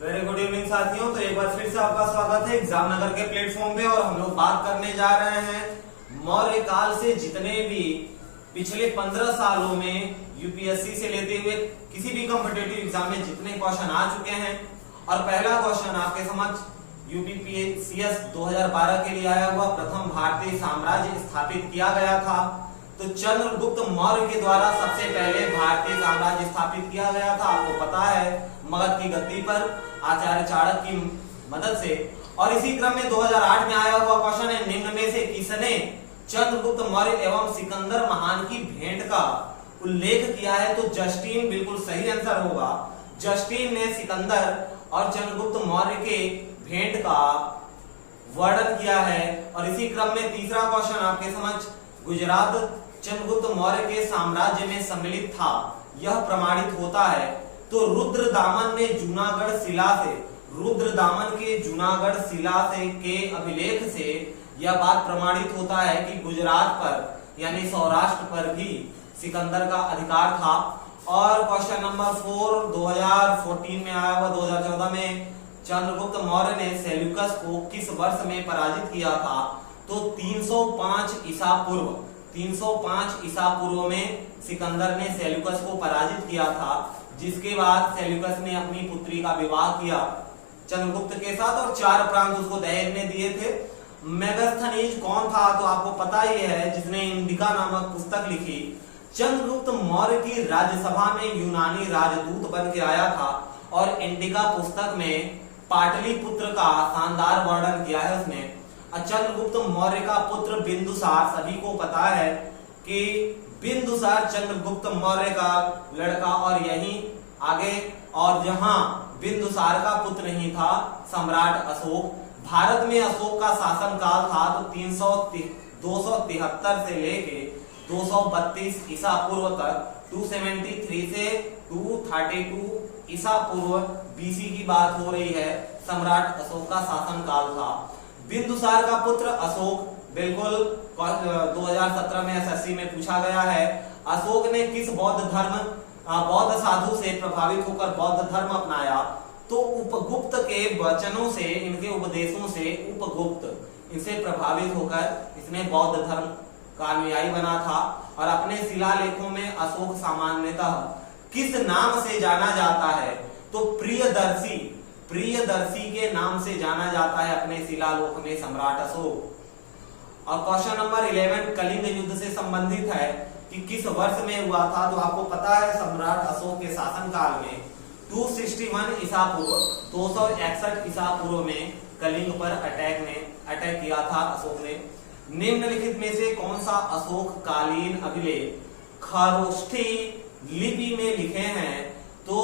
Very good evening साथियों। तो एक बार फिर से आपका स्वागत है एग्जाम नगर के प्लेटफॉर्म पे और हम लोग बात करने जा रहे हैं मौर्य काल से जितने भी पिछले 15 सालों में यूपीएससी से लेते हुए किसी भी कॉम्पिटिटिव एग्जाम में जितने क्वेश्चन आ चुके हैं। और पहला क्वेश्चन आपके समक्ष यूपीपीएससीएस 2012 के लिए आया हुआ, प्रथम भारतीय साम्राज्य स्थापित किया गया था। तो चंद्रगुप्त मौर्य के द्वारा सबसे पहले भारतीय साम्राज्य स्थापित किया गया था, आपको पता है, मगध की गद्दी पर आचार्य चाणक्य की मदद से। और इसी क्रम में 2008 में आया हुआ क्वेश्चन है, निम्न में से किसने चंद्रगुप्त मौर्य एवं सिकंदर महान की भेंट का उल्लेख किया है? तो जस्टिन बिल्कुल सही आंसर होगा। जस्टिन ने सिकंदर और चंद्रगुप्त मौर्य के भेंट का वर्णन किया है। और इसी क्रम में तीसरा क्वेश्चन आपके समक्ष, गुजरात चंद्रगुप्त मौर्य के साम्राज्य में सम्मिलित था, यह प्रमाणित होता है। तो रुद्रदामन ने जूनागढ़ शिला से, रुद्रदामन के जूनागढ़ शिला से के अभिलेख से यह बात प्रमाणित होता है कि गुजरात पर यानी सौराष्ट्र पर भी सिकंदर का अधिकार था। और क्वेश्चन नंबर 4 2014 में आया हुआ, 2014 में चंद्रगुप्त मौर्य ने सेल्यूकस को किस वर्ष में पराजित किया था? तो 305 ईसा पूर्व, 305 ईसा पूर्व में सिकंदर ने सेल्यूकस को पराजित किया था, जिसके बाद सेल्यूकस ने अपनी पुत्री का विवाह किया चंद्रगुप्त के साथ और 4 प्रांत उसको दहेज में दिए थे। मेगास्थनीज कौन था? तो आपको पता ही है, जिसने इंडिका नामक पुस्तक लिखी। चंद्रगुप्त मौर्य की राज्यसभा में यूनानी राजदूत बन के आया था और इंडिका पुस्तक में पाटलिपुत्र का शानदार वर्णन किया है उसने। चंद्रगुप्त मौर्य का पुत्र बिंदुसार, सभी को पता है कि बिंदुसार चंद्रगुप्त मौर्य का लड़का और यही आगे, और जहां बिंदुसार का पुत्र नहीं था सम्राट अशोक। भारत में अशोक का शासन काल था तो 273 से लेके 232 ईसा पूर्व तक, 273 से 232 ईसा पूर्व बीसी की बात हो रही है, सम्राट अशोक का शासन काल था। बिंदुसार का पुत्र अशोक, बिल्कुल 2017 में एसएससी में पूछा गया है। अशोक ने किस बौद्ध साधु से प्रभावित होकर बौद्ध धर्म अपनाया? तो उपगुप्त के वचनों से, इनके उपदेशों से उपगुप्त इनसे प्रभावित होकर इसने बौद्ध धर्म का अनुयायी बना था। और अपने शिलालेखों में अशोक सामान्यतः किस नाम से जाना जाता है? तो प्रियदर्शी, प्रियदर्शी के नाम से जाना जाता है अपने शिलालेख में सम्राट अशोक। और क्वेश्चन नंबर 11 कलिंग युद्ध से संबंधित है कि किस वर्ष में हुआ था? तो आपको पता है, सम्राट अशोक के शासनकाल में 261 ईसा पूर्व, 261 ईसा पूर्व में कलिंग पर अटैक किया था अशोक ने। निम्नलिखित में से कौन सा अशोक कालीन अभिलेख खरोष्ठी लिपि में लिखे हैं? तो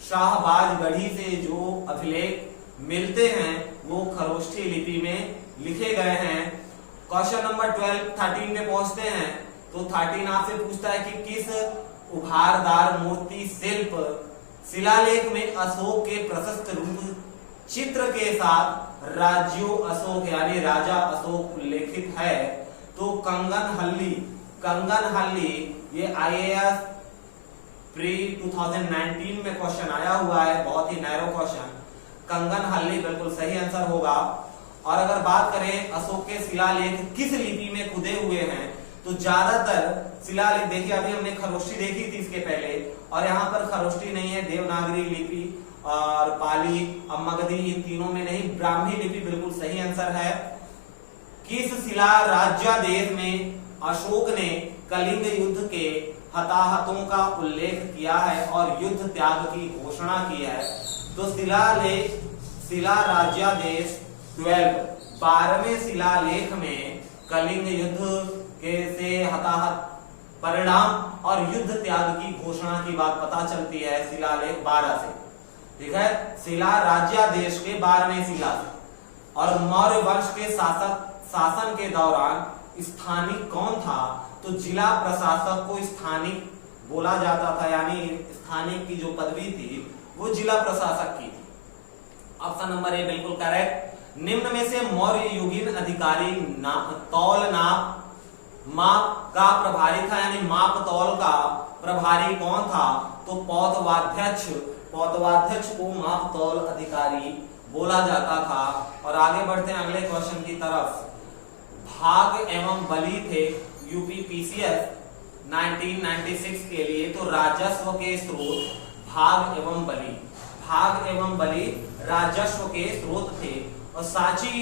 शाहबाजगढ़ी से जो अभिलेख मिलते हैं वो खरोष्ठी लिपि में लिखे गए हैं। क्वेश्चन नंबर 13 में पहुंचते हैं। तो 13 आपसे पूछता है कि किस उभारदार मूर्ति शिल्प शिलालेख में अशोक के प्रशस्त रूप चित्र के साथ राज्यो अशोक यानी राजा अशोक उल्लेखित है? तो कंगनहल्ली ये आईएएस प्री 2019 में क्वेश्चन आया हुआ है, बहुत ही नैरो क्वेश्चन। कंगनहल्ली बिल्कुल सही आंसर होगा। और अगर बात करें अशोक के शिलालेख किस लिपि में खुदे हुए हैं, तो ज्यादातर शिलालेख, देखिए अभी हमने खरोष्ठी देखी थी इसके पहले, और यहाँ पर खरोष्ठी नहीं है, देवनागरी लिपि और पाली, अब मगधी, इन तीनों में नहीं, ब्राह्मी लिपि बिल्कुल सही आंसर है। किस शिला राज्यादेश में अशोक ने कलिंग युद्ध के हताहतों का उल्लेख किया है और युद्ध त्याग की घोषणा की है? तो शिला राज्यादेश 12वें शिलालेख में कलिंग युद्ध के से हताहत परिणाम और युद्ध त्याग की घोषणा की बात पता चलती है शिलालेख 12 से, ठीक है, शिला राज्यादेश के 12वें शिला से। और मौर्य वंश के शासन के दौरान स्थानिक कौन था? तो जिला प्रशासक को स्थानिक बोला जाता था, यानी स्थानिक की जो पदवी थी वो जिला प्रशासक की थी। ऑप्शन नंबर ए बिल्कुल करेक्ट। निम्न में से मौर्य युगीन अधिकारी तौल माप का प्रभारी था, यानी माप तौल का प्रभारी कौन था? तो पौधवाध्यक्ष को माप तौल अधिकारी बोला जाता था। और आगे बढ़ते हैं अगले क्वेश्चन की तरफ। भाग एवं बलि थे यूपीपीसीएस 1996 के लिए। तो राजस्व के स्रोत भाग एवं बलि राजस्व के स्रोत थे। और सांची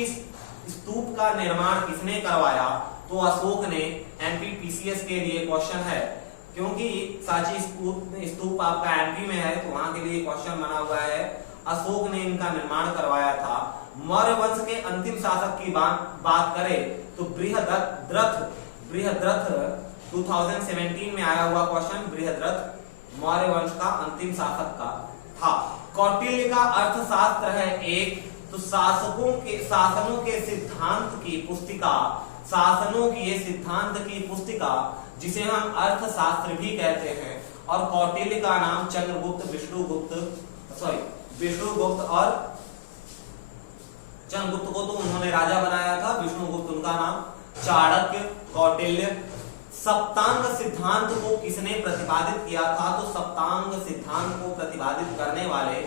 स्तूप का निर्माण किसने करवाया? तो अशोक ने। एमपीपीसीएस के लिए क्वेश्चन है, क्योंकि सांची स्तूप आपका एमपी में है तो वहां के लिए क्वेश्चन बना हुआ है। अशोक ने इनका निर्माण करवाया था। मौर्य वंश के अंतिम शासक की बात करें तो बृहद्रथ 2017 में आया हुआ क्वेश्चन, बृहद्रथ मौर्य वंश का अंतिम शासक का था। कौटिल्य का अर्थशास्त्र है एक। तो शासनों के सिद्धांत की पुस्तिका जिसे हम अर्थशास्त्र भी कहते हैं। और कौटिल्य का नाम विष्णुगुप्त और चंद्रगुप्त को तो उन्होंने राजा बनाया था, विष्णुगुप्त उनका नाम। चाणक्य, कौटिल्य। सप्तांग सिद्धांत को किसने प्रतिपादित किया था? तो सप्तांग सिद्धांत को प्रतिपादित करने वाले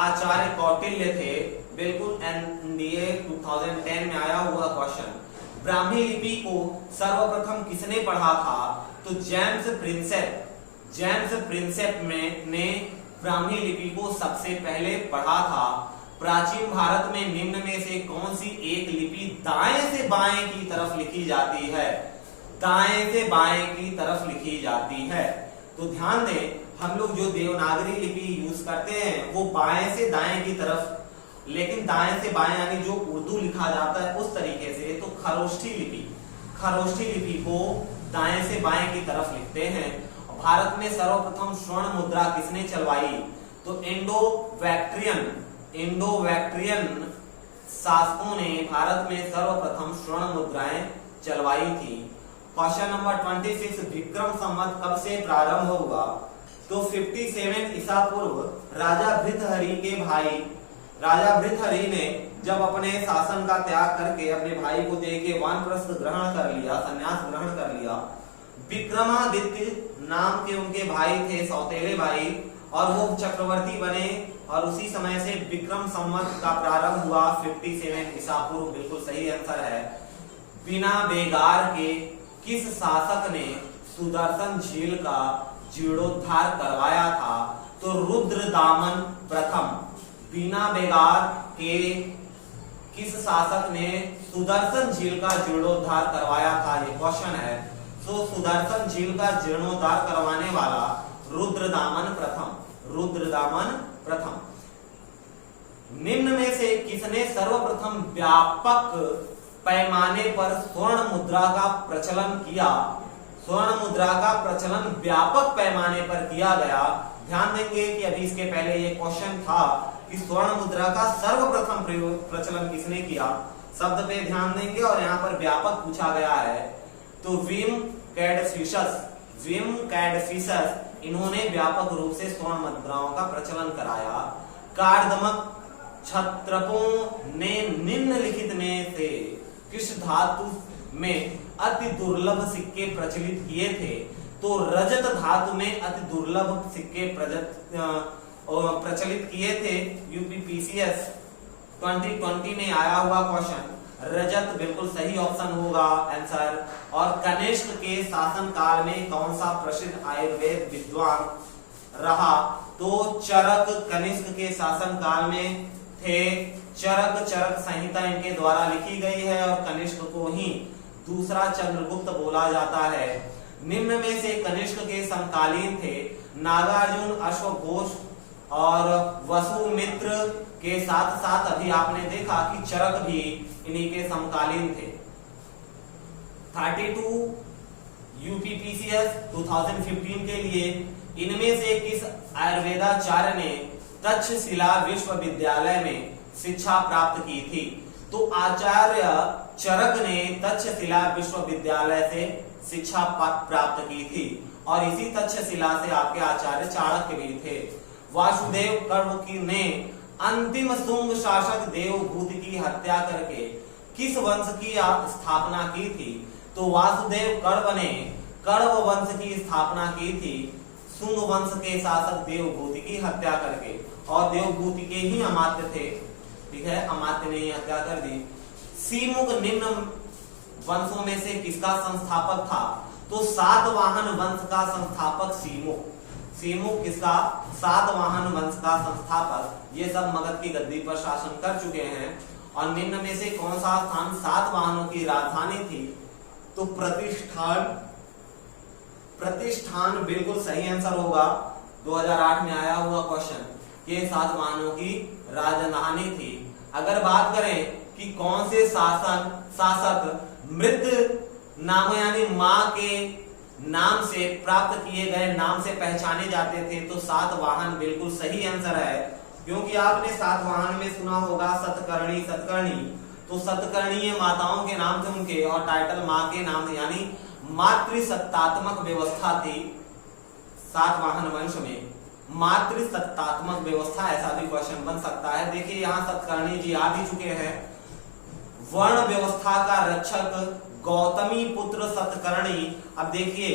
आचार्य कौटिल्य थे। बिल्कुल एनडीए 2010 में आया हुआ क्वेश्चन। ब्राह्मी लिपि को सर्वप्रथम किसने पढ़ा था? तो जेम्स प्रिंसेप ने ब्राह्मी लिपि को सबसे पहले पढ़ा था। प्राचीन भारत में निम्न में से कौन सी एक लिपि दाएं से बाएं की तरफ लिखी जाती है? दाएं से बाएं की तरफ लिखी जाती है। तो ध्यान दें, हम लोग जो देवनागरी लिपि यूज करते हैं वो बाएं से दाएं की तरफ, लेकिन दाएं से बाएं यानी जो उर्दू लिखा जाता है उस तरीके से। तो खरोष्ठी लिपि को दाएं से बाएं की तरफ लिखते हैं। भारत में सर्वप्रथम स्वर्ण मुद्रा किसने चलवाई? तो इंडो वैक्ट्रियन शासकों ने भारत में सर्वप्रथम स्वर्ण मुद्राएं चलवाई थी। क्वेश्चन नंबर 26, विक्रम संवत कब से प्रारंभ हुआ? तो 57 ईसा पूर्व राजा भृतहरि ने जब अपने शासन का त्याग करके अपने भाई को देके वानप्रस्थ ग्रहण कर लिया, संन्यास ग्रहण कर लिया। विक्रमादित्य नाम के उनके भाई थे, सौतेले भाई, और वो चक्रवर्ती बने। और उसी समय से विक्रम संवत का प्रारंभ हुआ 57 ईसा पूर्व। बिल्कुल सही आंसर है। बिना बेगार के किस शासक ने सुदर्शन झील का जीर्णोद्धार करवाया था? तो रुद्रदामन प्रथम। बिना बेगार के किस शासक ने सुदर्शन झील का जीर्णोद्धार करवाया था? ये क्वेश्चन है। तो सुदर्शन झील का जीर्णोद्धार करवाने वाला रुद्रदामन प्रथम। निम्न में से किसने सर्वप्रथम व्यापक पैमाने पर स्वर्ण मुद्रा का प्रचलन किया? स्वर्ण मुद्रा का प्रचलन व्यापक पैमाने पर किया गया। ध्यान देंगे कि अभी इसके पहले ये क्वेश्चन था कि स्वर्ण मुद्रा का सर्वप्रथम प्रचलन किसने किया। शब्द पे ध्यान देंगे और यहाँ पर व्यापक पूछा गया है। तो विम कैडफिसस इन्होंने व्यापक रूप से स्वर्ण मुद्राओं का प्रचलन कराया। कार्दमक क्षत्रपों ने निम्नलिखित में से किस धातु में अति दुर्लभ सिक्के प्रचलित किए थे? तो रजत धातु में अति दुर्लभ सिक्के प्रचलित किए थे। यूपीपीसीएस 2020 में आया हुआ क्वेश्चन, रजत बिल्कुल सही ऑप्शन होगा आंसर। और कनिष्क के शासन काल में कौन सा प्रसिद्ध आयुर्वेद विद्वान रहा? तो चरक कनिष्क के शासन काल में थे। चरक संहिता इनके द्वारा लिखी गई है और कनिष्क को ही दूसरा चंद्रगुप्त बोला जाता है। निम्न में से कनिष्क के समकालीन थे नागार्जुन, अश्वघोष और वसुमित्र के साथ साथ अभी आपने देखा कि चरक भी इन्हीं के समकालीन थे। 32 यूपीपीसीएस 2015 के लिए इनमें से किस आयुर्वेदाचार्य ने तक्षशिला विश्वविद्यालय में शिक्षा प्राप्त की थी? तो आचार्य चरक ने तक्षशिला विश्वविद्यालय से शिक्षा प्राप्त की थी। और इसी तक्षशिला से आपके आचार्य चाणक्य भी थे। वासुदेव कर्म ने अंतिम शुंग शासक देवभूति की हत्या करके किस वंश की स्थापना की थी? तो वासुदेव कर्म ने कण्व वंश की स्थापना की थी। शुंग वंश के शासक देवभूति की हत्या करके, और देवभूति के ही अमात्य थे, ठीक है, अमात्य ने ही हत्या कर दी। सीमुख निम्न वंशों में से किसका संस्थापक था? तो सातवाहन वंश का संस्थापक सीमुख। सीमुख किसका? सातवाहन वंश का संस्थापक। ये सब मगध की गद्दी पर शासन कर चुके हैं। और निम्न में से कौन सा स्थान सातवाहनों की राजधानी थी? तो प्रतिष्ठान। प्रतिष्ठान बिल्कुल सही आंसर होगा। 2008 में आया हुआ क्वेश्चन, ये सातवाहनों की राजधानी थी। अगर बात करें कि कौन से शासक मृत नाम यानी मां के नाम से प्राप्त किए गए नाम से पहचाने जाते थे, तो सातवाहन बिल्कुल सही आंसर है। क्योंकि आपने सातवाहन में सुना होगा सतकर्णी, सतकर्णी, तो सतकर्णीय माताओं के नाम थे उनके, और टाइटल मां के नाम, यानी मातृसत्तात्मक व्यवस्था थी सातवाहन वंश में। मातृसत्तात्मक व्यवस्था, ऐसा भी क्वेश्चन बन सकता है। देखिए यहाँ सतकर्णी जी आ भी चुके हैं। वर्ण व्यवस्था का रक्षक गौतमी पुत्र सतकर्णी। अब देखिए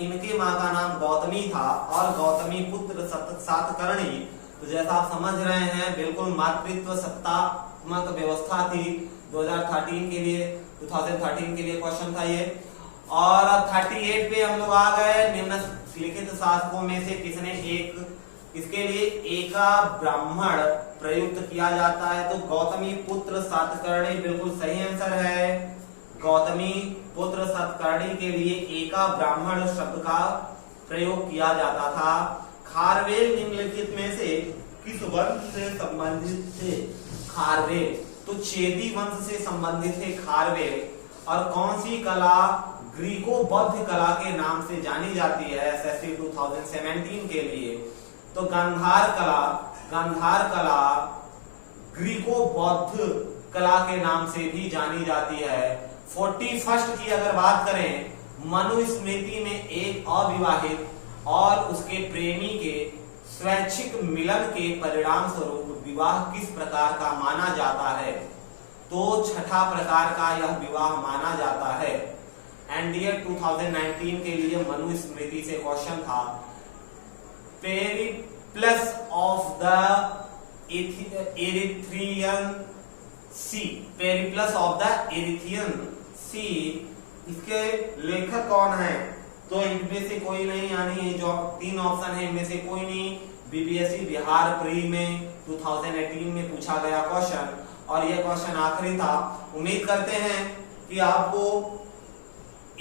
इनके माँ का नाम गौतमी था और गौतमी पुत्र सातकर्णी, तो जैसा आप समझ रहे हैं बिल्कुल मातृत्व सत्तात्मक व्यवस्था थी। 2013 के लिए क्वेश्चन था ये। और 38 पे हम लोग आ गए। निम्नलिखित शासकों में से किसने इसके लिए एका ब्राह्मण प्रयुक्त किया जाता है? तो गौतमी पुत्र सातकर्णी बिल्कुल सही आंसर है। गौतमी पुत्र सातकर्णी के लिए एका ब्राह्मण शब्द का प्रयोग किया जाता था। खारवेल निम्नलिखित में से किस वंश से संबंधित थे? खारवेल तो चेदी वंश से संबंधित थे खारवेल। और कौन सी कला ग्रीको बौद्ध कला के नाम से जानी जाती है एसएससी 2017 के लिए? तो गांधार कला ग्रीको बौद्ध कला के नाम से भी जानी जाती है। 41 की अगर बात करें, मनुस्मृति में एक अविवाहित और उसके प्रेमी के स्वैच्छिक मिलन के परिणाम स्वरूप विवाह किस प्रकार का माना जाता है? तो छठा प्रकार का यह विवाह माना जाता है। एनडीए 2019 के लिए मनुस्मृति से क्वेश्चन था। Periplus of the Erythraean Sea, Periplus of the Erythraean Sea, इसके लेखक कौन है? तो इनमें से कोई नहीं, यानी जो 3 ऑप्शन है इनमें से कोई नहीं। बीपीएससी बिहार प्री में 2018 में पूछा गया क्वेश्चन, और यह क्वेश्चन आखिरी था। उम्मीद करते हैं कि आपको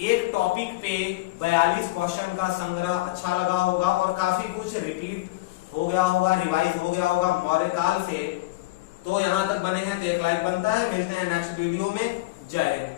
एक टॉपिक पे 42 क्वेश्चन का संग्रह अच्छा लगा होगा और काफी कुछ रिपीट हो गया होगा, रिवाइज हो गया होगा मौर्य काल से। तो यहाँ तक बने हैं तो एक लाइक बनता है। मिलते हैं नेक्स्ट वीडियो में। जय हिंद।